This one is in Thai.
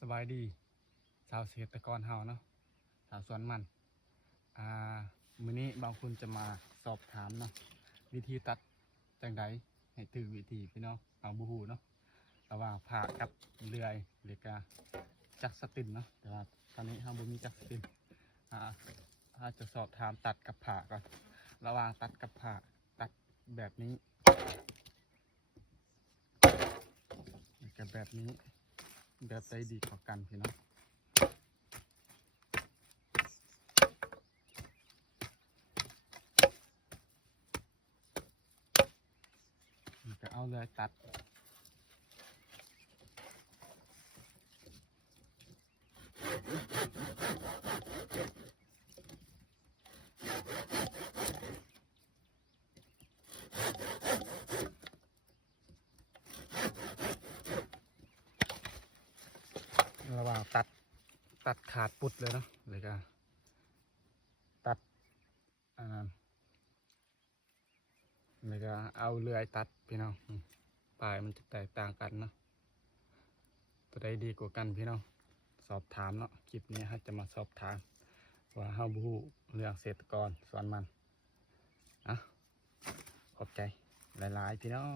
สบายดีชาวเกษตรกรเฮาเนาะชาวสวนมันมื้อนี้บางคนจะมาสอบถามเนาะวิธีตัดจังไดให้ถือวิธีพี่น้องเอาบูฮูเนาะระหว่างผ่ากับเลื่อยหรือก็จักสตินเนาะแต่ว่าตอนนี้เฮาบ่มีจักสตินถ้าจะสอบถามตัดกับผ่าก่อนระหว่างตัดกับผ่าตัดแบบนี้กับแบบนี้แบบใดดีกว่ากันพี่น้องก็เอาเลยตัดระหว่างตัดขาดปุดเลยเนาะเลยก็ตัดเลยก็เอาเลื่อยตัดพี่น้องปลายมันจะแตกต่างกันเนาะตัวใดดีกว่ากันพี่น้องสอบถามเนาะคลิปนี้จะมาสอบถามว่าเฮาบูฮูเรื่องเกษตรกรสวนมันขอบใจหลายๆพี่น้อง